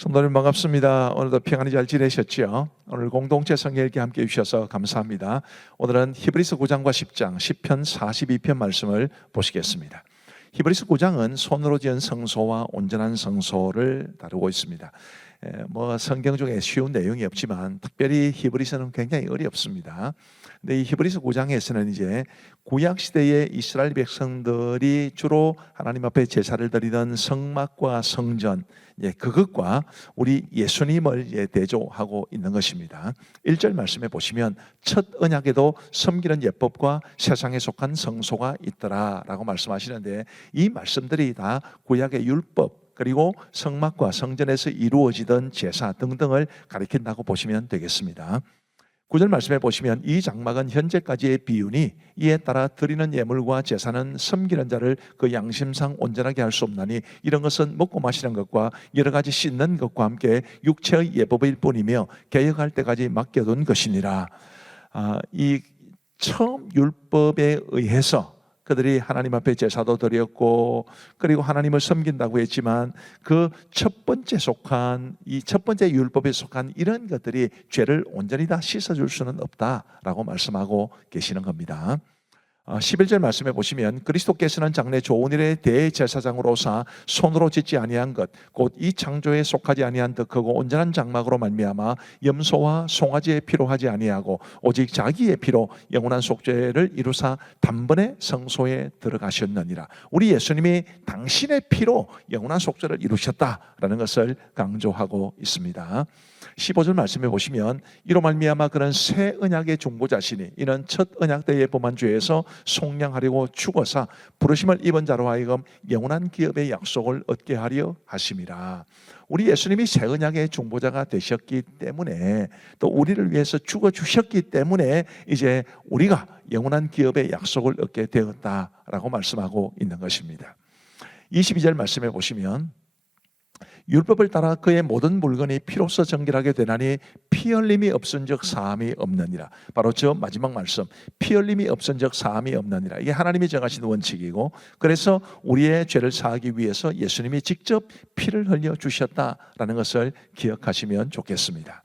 성도님 반갑습니다. 오늘도 평안히 잘 지내셨죠? 오늘 공동체 성경읽기 함께 해주셔서 감사합니다. 오늘은 히브리서 9장과 10장 10편 42편 말씀을 보시겠습니다. 히브리서 9장은 손으로 지은 성소와 온전한 성소를 다루고 있습니다. 성경 중에 쉬운 내용이 없지만 특별히 히브리서는 굉장히 어렵습니다. 근데 이 히브리서 9장에서는 이제 구약 시대의 이스라엘 백성들이 주로 하나님 앞에 제사를 드리던 성막과 성전, 그것과 우리 예수님을 대조하고 있는 것입니다. 1절 말씀에 보시면 첫 언약에도 섬기는 예법과 세상에 속한 성소가 있더라라고 말씀하시는데, 이 말씀들이 다 구약의 율법 그리고 성막과 성전에서 이루어지던 제사 등등을 가리킨다고 보시면 되겠습니다. 9절 말씀에 보시면 이 장막은 현재까지의 비유니 이에 따라 드리는 예물과 제사는 섬기는 자를 그 양심상 온전하게 할 수 없나니 이런 것은 먹고 마시는 것과 여러 가지 씻는 것과 함께 육체의 예법일 뿐이며 개혁할 때까지 맡겨둔 것이니라. 이 처음 율법에 의해서 그들이 하나님 앞에 제사도 드렸고 그리고 하나님을 섬긴다고 했지만 그 첫 번째 율법에 속한 이런 것들이 죄를 온전히 다 씻어줄 수는 없다라고 말씀하고 계시는 겁니다. 11절 말씀에 보시면 그리스도께서는 장래 좋은 일의 대제사장으로서 손으로 짓지 아니한 것 곧 이 창조에 속하지 아니한 더 크고 온전한 장막으로 말미암아 염소와 송아지의 피로 하지 아니하고 오직 자기의 피로 영원한 속죄를 이루사 단번에 성소에 들어가셨느니라. 우리 예수님이 당신의 피로 영원한 속죄를 이루셨다라는 것을 강조하고 있습니다. 15절 말씀해 보시면 이로 말미암아 그는 새 언약의 중보자시니 이는 첫 언약 때의 범한 죄에서 속량하려고 죽어서 부르심을 입은 자로 하여금 영원한 기업의 약속을 얻게 하려 하심이라. 우리 예수님이 새 언약의 중보자가 되셨기 때문에 또 우리를 위해서 죽어 주셨기 때문에 이제 우리가 영원한 기업의 약속을 얻게 되었다라고 말씀하고 있는 것입니다. 22절 말씀해 보시면 율법을 따라 그의 모든 물건이 피로써 정결하게 되나니 피 흘림이 없은즉 사함이 없느니라. 바로 저 마지막 말씀, 피 흘림이 없은즉 사함이 없느니라. 이게 하나님이 정하신 원칙이고, 그래서 우리의 죄를 사하기 위해서 예수님이 직접 피를 흘려 주셨다라는 것을 기억하시면 좋겠습니다.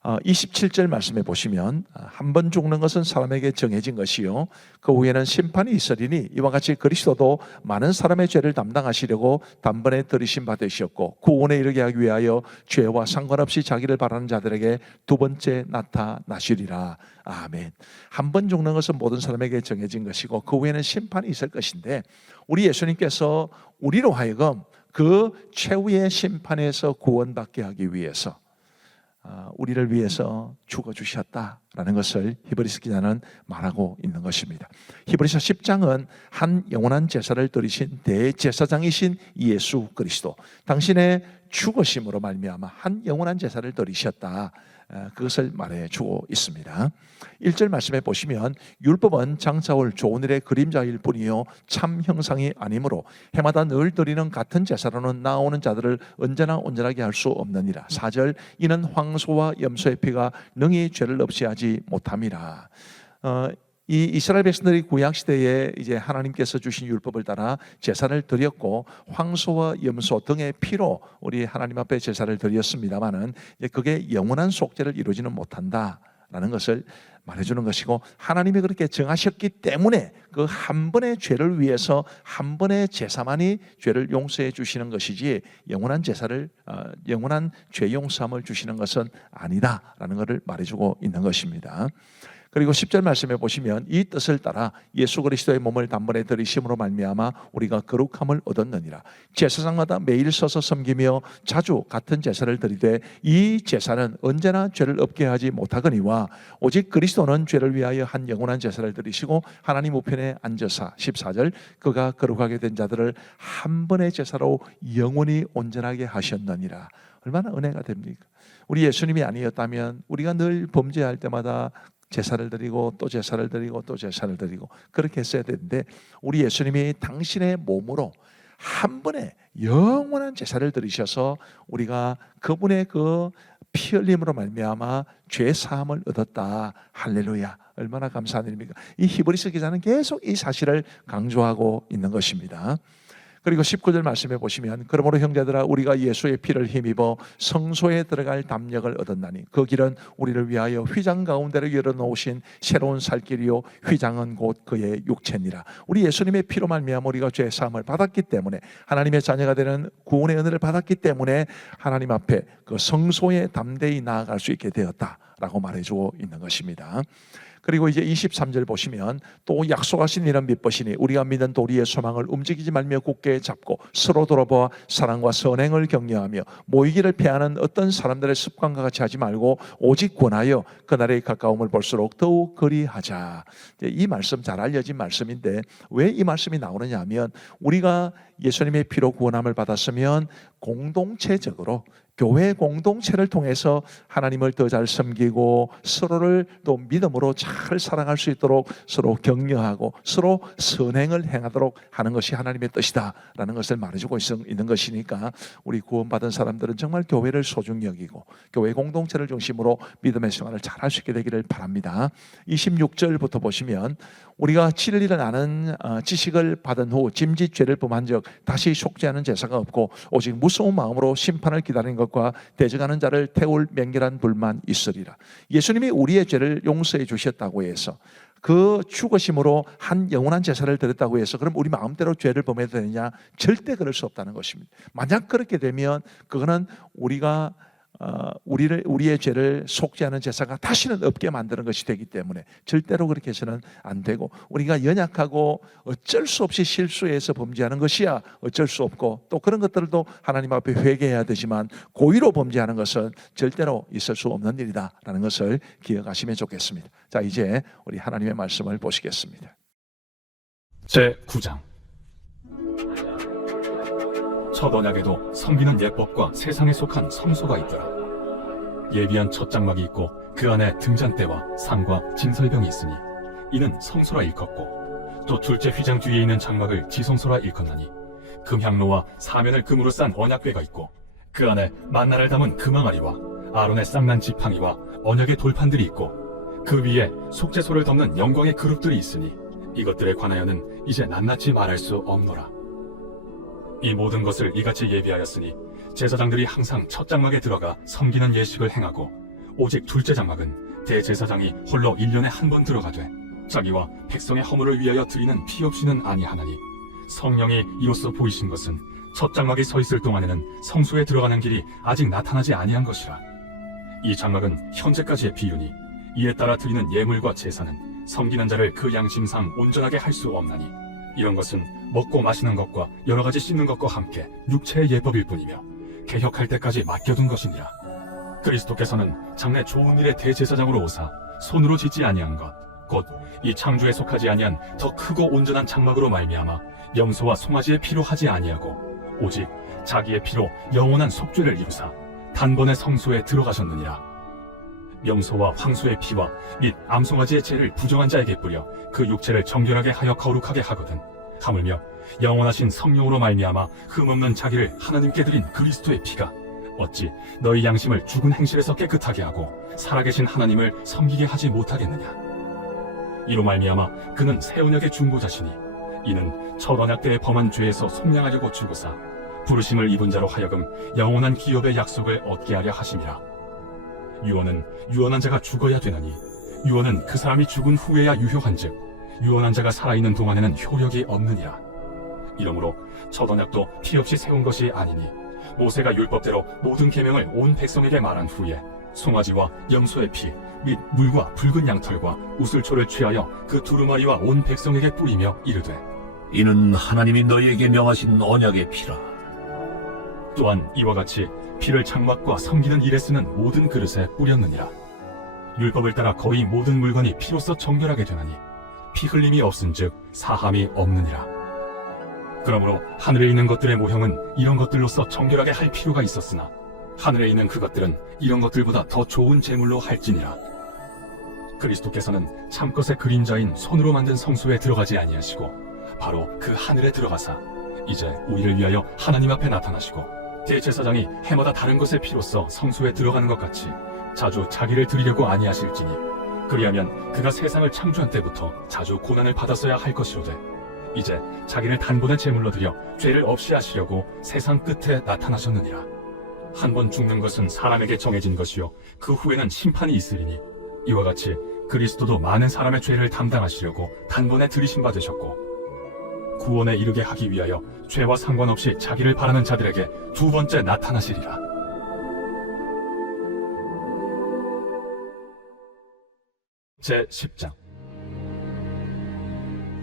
27절 말씀에 보시면 한 번 죽는 것은 사람에게 정해진 것이요 그 후에는 심판이 있으리니 이와 같이 그리스도도 많은 사람의 죄를 담당하시려고 단번에 들이심 받으셨고 구원에 이르게 하기 위하여 죄와 상관없이 자기를 바라는 자들에게 두 번째 나타나시리라. 아멘. 한 번 죽는 것은 모든 사람에게 정해진 것이고 그 후에는 심판이 있을 것인데, 우리 예수님께서 우리로 하여금 그 최후의 심판에서 구원받게 하기 위해서 우리를 위해서 죽어주셨다라는 것을 히브리서 기자는 말하고 있는 것입니다. 히브리서 10장은 한 영원한 제사를 드리신 대제사장이신 예수 그리스도, 당신의 죽으심으로 말미암아 한 영원한 제사를 드리셨다, 그것을 말해주고 있습니다. 1절 말씀에 보시면 율법은 장차올 좋은 일의 그림자일 뿐이요 참 형상이 아니므로 해마다 늘 드리는 같은 제사로는 나오는 자들을 언제나 온전하게 할 수 없느니라. 4절 이는 황소와 염소의 피가 능히 죄를 없이 하지 못함이라. 이 이스라엘 백성들이 구약 시대에 이제 하나님께서 주신 율법을 따라 제사를 드렸고 황소와 염소 등의 피로 우리 하나님 앞에 제사를 드렸습니다만은 그게 영원한 속죄를 이루지는 못한다라는 것을 말해주는 것이고, 하나님이 그렇게 정하셨기 때문에 그 한 번의 죄를 위해서 한 번의 제사만이 죄를 용서해 주시는 것이지 영원한 제사를 영원한 죄 용서함을 주시는 것은 아니다라는 것을 말해주고 있는 것입니다. 그리고 10절 말씀에 보시면 이 뜻을 따라 예수 그리스도의 몸을 단번에 들이심으로 말미암아 우리가 거룩함을 얻었느니라. 제사장마다 매일 서서 섬기며 자주 같은 제사를 드리되 이 제사는 언제나 죄를 없게 하지 못하거니와 오직 그리스도는 죄를 위하여 한 영원한 제사를 드리시고 하나님 우편에 앉으사 14절 그가 거룩하게 된 자들을 한 번의 제사로 영원히 온전하게 하셨느니라. 얼마나 은혜가 됩니까? 우리 예수님이 아니었다면 우리가 늘 범죄할 때마다 제사를 드리고 또 제사를 드리고 또 제사를 드리고 그렇게 했어야 되는데, 우리 예수님이 당신의 몸으로 한 번에 영원한 제사를 드리셔서 우리가 그분의 그 피 흘림으로 말미암아 죄 사함을 얻었다. 할렐루야. 얼마나 감사한 일입니까? 이 히브리서 기자는 계속 이 사실을 강조하고 있는 것입니다. 그리고 19절 말씀해 보시면 그러므로 형제들아 우리가 예수의 피를 힘입어 성소에 들어갈 담력을 얻었나니 그 길은 우리를 위하여 휘장 가운데로 열어놓으신 새로운 살 길이요 휘장은 곧 그의 육체니라. 우리 예수님의 피로 말미암아 우리가 죄 사함을 받았기 때문에 하나님의 자녀가 되는 구원의 은혜를 받았기 때문에 하나님 앞에 그 성소에 담대히 나아갈 수 있게 되었다라고 말해주고 있는 것입니다. 그리고 이제 23절 보시면 또 약속하신 이런 믿으시니 우리가 믿는 도리의 소망을 움직이지 말며 굳게 잡고 서로 돌아보아 사랑과 선행을 격려하며 모이기를 피하는 어떤 사람들의 습관과 같이 하지 말고 오직 권하여 그날의 가까움을 볼수록 더욱 그리하자. 이 말씀 잘 알려진 말씀인데 왜 이 말씀이 나오느냐 하면 우리가 예수님의 피로 구원함을 받았으면 공동체적으로 교회 공동체를 통해서 하나님을 더 잘 섬기고 서로를 또 믿음으로 잘 사랑할 수 있도록 서로 격려하고 서로 선행을 행하도록 하는 것이 하나님의 뜻이다라는 것을 말해주고 있는 것이니까 우리 구원받은 사람들은 정말 교회를 소중히 여기고 교회 공동체를 중심으로 믿음의 생활을 잘 할 수 있게 되기를 바랍니다. 26절부터 보시면 우리가 진리를 아는 지식을 받은 후 짐짓 죄를 범한 적 다시 속죄하는 제사가 없고 오직 무서운 마음으로 심판을 기다리는 것과 대적하는 자를 태울 맹렬한 불만 있으리라. 예수님이 우리의 죄를 용서해 주셨다고 해서 그 죽으심으로 한 영원한 제사를 드렸다고 해서 그럼 우리 마음대로 죄를 범해도 되느냐? 절대 그럴 수 없다는 것입니다. 만약 그렇게 되면 그거는 우리가 우리의 죄를 속죄하는 제사가 다시는 없게 만드는 것이 되기 때문에 절대로 그렇게 해서는 안 되고 우리가 연약하고 어쩔 수 없이 실수해서 범죄하는 것이야 어쩔 수 없고 또 그런 것들도 하나님 앞에 회개해야 되지만 고의로 범죄하는 것은 절대로 있을 수 없는 일이다라는 것을 기억하시면 좋겠습니다. 자, 이제 우리 하나님의 말씀을 보시겠습니다. 제9장 첫 언약에도 섬기는 예법과 세상에 속한 성소가 있더라. 예비한 첫 장막이 있고 그 안에 등잔대와 상과 진설병이 있으니 이는 성소라 일컫고 또 둘째 휘장 뒤에 있는 장막을 지성소라 일컫나니 금향로와 사면을 금으로 싼 언약궤가 있고 그 안에 만나를 담은 금항아리와 아론의 쌍난 지팡이와 언약의 돌판들이 있고 그 위에 속죄소를 덮는 영광의 그룹들이 있으니 이것들에 관하여는 이제 낱낱이 말할 수 없노라. 이 모든 것을 이같이 예비하였으니 제사장들이 항상 첫 장막에 들어가 섬기는 예식을 행하고 오직 둘째 장막은 대제사장이 홀로 1년에 한 번 들어가되 자기와 백성의 허물을 위하여 드리는 피 없이는 아니하나니 성령이 이로써 보이신 것은 첫 장막이 서 있을 동안에는 성소에 들어가는 길이 아직 나타나지 아니한 것이라. 이 장막은 현재까지의 비유니 이에 따라 드리는 예물과 제사는 섬기는 자를 그 양심상 온전하게 할 수 없나니 이런 것은 먹고 마시는 것과 여러 가지 씻는 것과 함께 육체의 예법일 뿐이며 개혁할 때까지 맡겨둔 것이니라. 그리스도께서는 장래 좋은 일의 대제사장으로 오사 손으로 짓지 아니한 것 곧 이 창조에 속하지 아니한 더 크고 온전한 장막으로 말미암아 염소와 송아지의 피로 하지 아니하고 오직 자기의 피로 영원한 속죄를 이루사 단번에 성소에 들어가셨느니라. 염소와 황소의 피와 및 암송아지의 죄를 부정한 자에게 뿌려 그 육체를 정결하게 하여 거룩하게 하거든 하물며 영원하신 성령으로 말미암아 흠없는 자기를 하나님께 드린 그리스도의 피가 어찌 너희 양심을 죽은 행실에서 깨끗하게 하고 살아계신 하나님을 섬기게 하지 못하겠느냐. 이로 말미암아 그는 새 언약의 중보자시니 이는 첫 언약 때에 범한 죄에서 속량하려고 죽으사 부르심을 입은 자로 하여금 영원한 기업의 약속을 얻게 하려 하심이라. 유언은 유언한 자가 죽어야 되나니 유언은 그 사람이 죽은 후에야 유효한즉 유언한 자가 살아있는 동안에는 효력이 없느니라. 이러므로 첫 언약도 피 없이 세운 것이 아니니 모세가 율법대로 모든 계명을 온 백성에게 말한 후에 송아지와 염소의 피 및 물과 붉은 양털과 우슬초를 취하여 그 두루마리와 온 백성에게 뿌리며 이르되 이는 하나님이 너희에게 명하신 언약의 피라. 또한 이와 같이 피를 장막과 섬기는 일에 쓰는 모든 그릇에 뿌렸느니라. 율법을 따라 거의 모든 물건이 피로써 정결하게 되나니 피 흘림이 없은즉 사함이 없느니라. 그러므로 하늘에 있는 것들의 모형은 이런 것들로서 정결하게 할 필요가 있었으나 하늘에 있는 그것들은 이런 것들보다 더 좋은 제물로 할지니라. 그리스도께서는 참것의 그림자인 손으로 만든 성소에 들어가지 아니하시고 바로 그 하늘에 들어가사 이제 우리를 위하여 하나님 앞에 나타나시고 대제사장이 해마다 다른 것의 피로써 성소에 들어가는 것 같이 자주 자기를 드리려고 아니하실지니 그리하면 그가 세상을 창조한 때부터 자주 고난을 받았어야 할 것이로되 이제 자기를 단번에 제물로 드려 죄를 없이 하시려고 세상 끝에 나타나셨느니라. 한 번 죽는 것은 사람에게 정해진 것이요 그 후에는 심판이 있으리니 이와 같이 그리스도도 많은 사람의 죄를 담당하시려고 단번에 들이심 받으셨고 구원에 이르게 하기 위하여 죄와 상관없이 자기를 바라는 자들에게 두 번째 나타나시리라. 제 10장.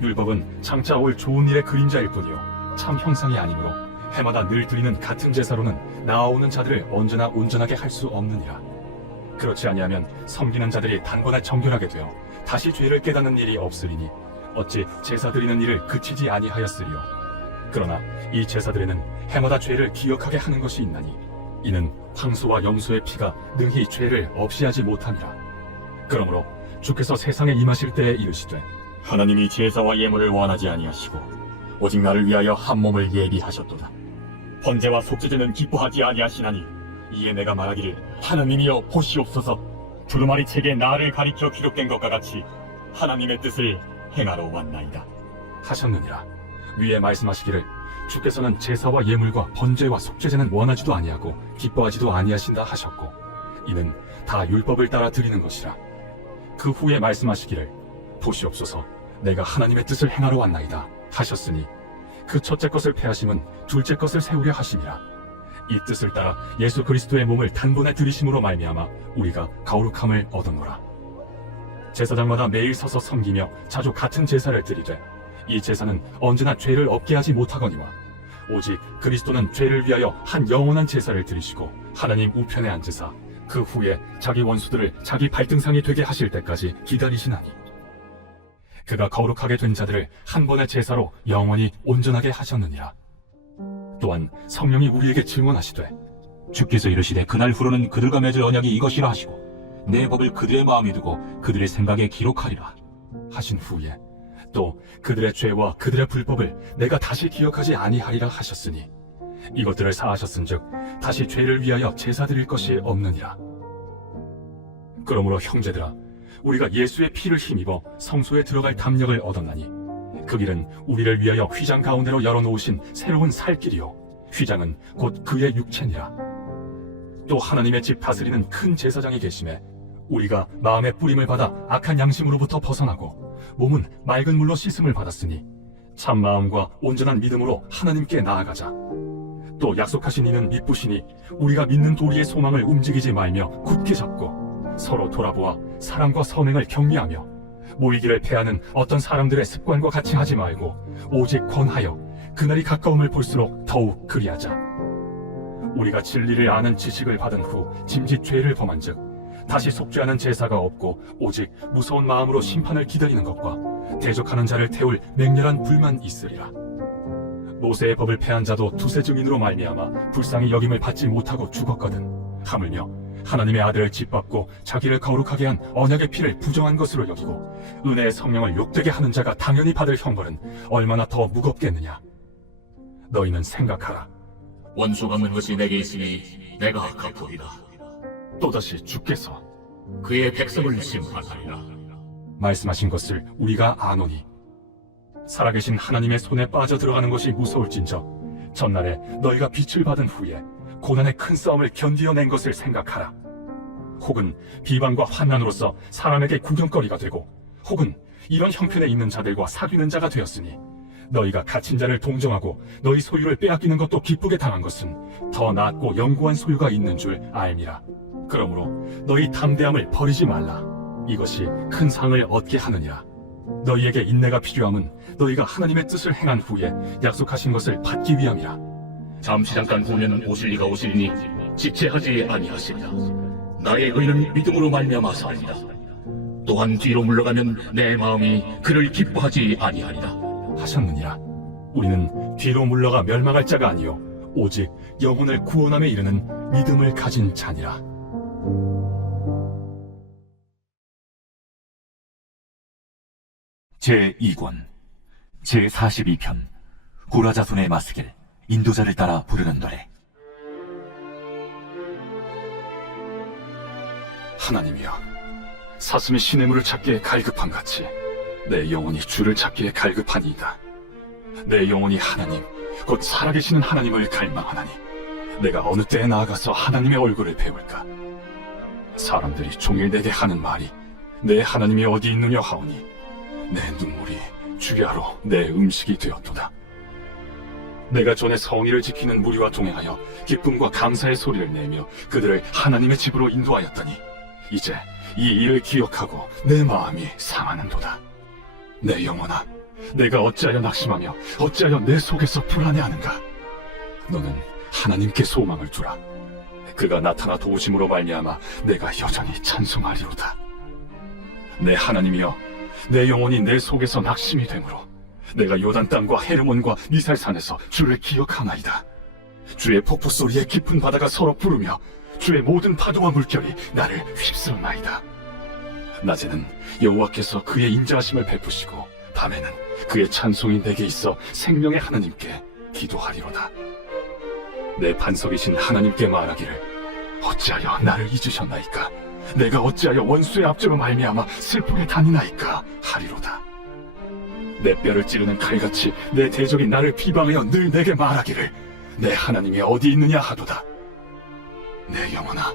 율법은 장차 올 좋은 일의 그림자일 뿐이요 참 형상이 아니므로 해마다 늘 드리는 같은 제사로는 나아오는 자들을 언제나 온전하게 할 수 없느니라. 그렇지 아니하면 섬기는 자들이 단번에 정결하게 되어 다시 죄를 깨닫는 일이 없으리니 어찌 제사 드리는 일을 그치지 아니하였으리요. 그러나 이 제사들에는 해마다 죄를 기억하게 하는 것이 있나니 이는 황소와 염소의 피가 능히 죄를 없이 하지 못함이라. 그러므로 주께서 세상에 임하실 때에 이르시되 하나님이 제사와 예물을 원하지 아니하시고 오직 나를 위하여 한 몸을 예비하셨도다. 번제와 속죄제는 기뻐하지 아니하시나니 이에 내가 말하기를 하나님이여 보시옵소서. 두루마리 책에 나를 가리켜 기록된 것과 같이 하나님의 뜻을 행하러 왔나이다 하셨느니라. 위에 말씀하시기를 주께서는 제사와 예물과 번제와 속죄제는 원하지도 아니하고 기뻐하지도 아니하신다 하셨고 이는 다 율법을 따라 드리는 것이라. 그 후에 말씀하시기를 보시옵소서 내가 하나님의 뜻을 행하러 왔나이다 하셨으니 그 첫째 것을 패하심은 둘째 것을 세우려 하심이라. 이 뜻을 따라 예수 그리스도의 몸을 단번에 들이심으로 말미암아 우리가 거룩함을 얻었노라. 제사장마다 매일 서서 섬기며 자주 같은 제사를 드리되 이 제사는 언제나 죄를 없게 하지 못하거니와 오직 그리스도는 죄를 위하여 한 영원한 제사를 드리시고 하나님 우편에 앉으사 그 후에 자기 원수들을 자기 발등상이 되게 하실 때까지 기다리시나니 그가 거룩하게 된 자들을 한 번의 제사로 영원히 온전하게 하셨느니라. 또한 성령이 우리에게 증언하시되 주께서 이르시되 그날 후로는 그들과 맺을 언약이 이것이라 하시고 내 법을 그들의 마음에 두고 그들의 생각에 기록하리라 하신 후에 또 그들의 죄와 그들의 불법을 내가 다시 기억하지 아니하리라 하셨으니 이것들을 사하셨은즉 다시 죄를 위하여 제사 드릴 것이 없느니라. 그러므로 형제들아 우리가 예수의 피를 힘입어 성소에 들어갈 담력을 얻었나니 그 길은 우리를 위하여 휘장 가운데로 열어놓으신 새로운 살 길이요 휘장은 곧 그의 육체니라. 또 하나님의 집 다스리는 큰 제사장이 계심에 우리가 마음의 뿌림을 받아 악한 양심으로부터 벗어나고 몸은 맑은 물로 씻음을 받았으니 참 마음과 온전한 믿음으로 하나님께 나아가자. 또 약속하신 이는 미쁘시니 우리가 믿는 도리의 소망을 움직이지 말며 굳게 잡고 서로 돌아보아 사랑과 선행을 격려하며 모이기를 패하는 어떤 사람들의 습관과 같이 하지 말고 오직 권하여 그날이 가까움을 볼수록 더욱 그리하자. 우리가 진리를 아는 지식을 받은 후 짐짓 죄를 범한즉 다시 속죄하는 제사가 없고 오직 무서운 마음으로 심판을 기다리는 것과 대적하는 자를 태울 맹렬한 불만 있으리라. 모세의 법을 패한 자도 두세 증인으로 말미암아 불쌍히 여김을 받지 못하고 죽었거든. 하물며 하나님의 아들을 짓밟고 자기를 거룩하게 한 언약의 피를 부정한 것으로 여기고 은혜의 성령을 욕되게 하는 자가 당연히 받을 형벌은 얼마나 더 무겁겠느냐. 너희는 생각하라. 원수 갚는 것이 내게 있으니 내가 갚으리라. 또다시 주께서 그의 백성을 심판하리라. 말씀하신 것을 우리가 아노니 살아계신 하나님의 손에 빠져 들어가는 것이 무서울진저 전날에 너희가 빛을 받은 후에 고난의 큰 싸움을 견디어낸 것을 생각하라. 혹은 비방과 환난으로서 사람에게 구경거리가 되고 혹은 이런 형편에 있는 자들과 사귀는 자가 되었으니 너희가 갇힌 자를 동정하고 너희 소유를 빼앗기는 것도 기쁘게 당한 것은 더 낫고 영구한 소유가 있는 줄 알미라. 그러므로 너희 담대함을 버리지 말라. 이것이 큰 상을 얻게 하느니라. 너희에게 인내가 필요함은 너희가 하나님의 뜻을 행한 후에 약속하신 것을 받기 위함이라. 잠시 잠깐 후면 오실 이가 오시리니 지체하지 아니하시리라. 나의 의는 믿음으로 말미암아 살리라. 또한 뒤로 물러가면 내 마음이 그를 기뻐하지 아니하리라 하셨느니라. 우리는 뒤로 물러가 멸망할 자가 아니요 오직 영혼을 구원함에 이르는 믿음을 가진 자니라. 제2권 제42편 고라자손의 마스길 인도자를 따라 부르는 노래. 하나님이여, 사슴이 시냇물을 찾기에 갈급함같이 내 영혼이 주를 찾기에 갈급하니이다. 내 영혼이 하나님, 곧 살아계시는 하나님을 갈망하나니 내가 어느 때에 나아가서 하나님의 얼굴을 배울까? 사람들이 종일 내게 하는 말이 내 하나님이 어디 있느냐 하오니 내 눈물이 주야로 내 음식이 되었도다. 내가 전에 성의를 지키는 무리와 동행하여 기쁨과 감사의 소리를 내며 그들을 하나님의 집으로 인도하였더니 이제 이 일을 기억하고 내 마음이 상하는도다. 내 영혼아, 내가 어찌하여 낙심하며 어찌하여 내 속에서 불안해하는가? 너는 하나님께 소망을 두라. 그가 나타나 도우심으로 말미암아 내가 여전히 찬송하리로다. 내 하나님이여, 내 영혼이 내 속에서 낙심이 되므로 내가 요단 땅과 헤르몬과 미살산에서 주를 기억하나이다. 주의 폭포 소리에 깊은 바다가 서로 부르며 주의 모든 파도와 물결이 나를 휩쓸었나이다. 낮에는 여호와께서 그의 인자하심을 베푸시고 밤에는 그의 찬송이 내게 있어 생명의 하나님께 기도하리로다. 내 반석이신 하나님께 말하기를 어찌하여 나를 잊으셨나이까? 내가 어찌하여 원수의 압제로 말미암아 슬프게 다니나이까? 하리로다. 내 뼈를 찌르는 칼같이 내 대적이 나를 비방하여 늘 내게 말하기를 내 하나님이 어디 있느냐 하도다. 내 영혼아,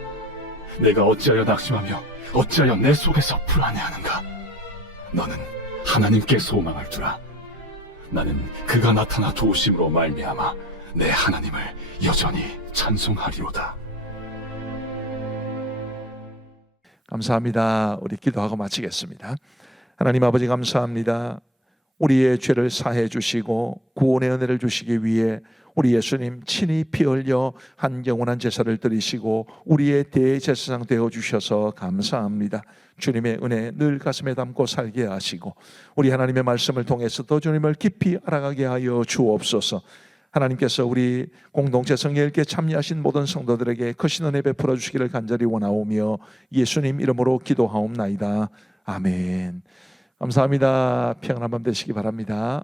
내가 어찌하여 낙심하며 어찌하여 내 속에서 불안해하는가? 너는 하나님께 소망을 두라. 나는 그가 나타나 도우심으로 말미암아 내 하나님을 여전히 찬송하리로다. 감사합니다. 우리 기도하고 마치겠습니다. 하나님 아버지 감사합니다. 우리의 죄를 사해 주시고 구원의 은혜를 주시기 위해 우리 예수님 친히 피 흘려 한 영원한 제사를 드리시고 우리의 대제사장 되어 주셔서 감사합니다. 주님의 은혜 늘 가슴에 담고 살게 하시고 우리 하나님의 말씀을 통해서도 주님을 깊이 알아가게 하여 주옵소서. 하나님께서 우리 공동체 성례일기에 참여하신 모든 성도들에게 크신 은혜 베풀어 주시기를 간절히 원하오며 예수님 이름으로 기도하옵나이다. 아멘. 감사합니다. 평안한 밤 되시기 바랍니다.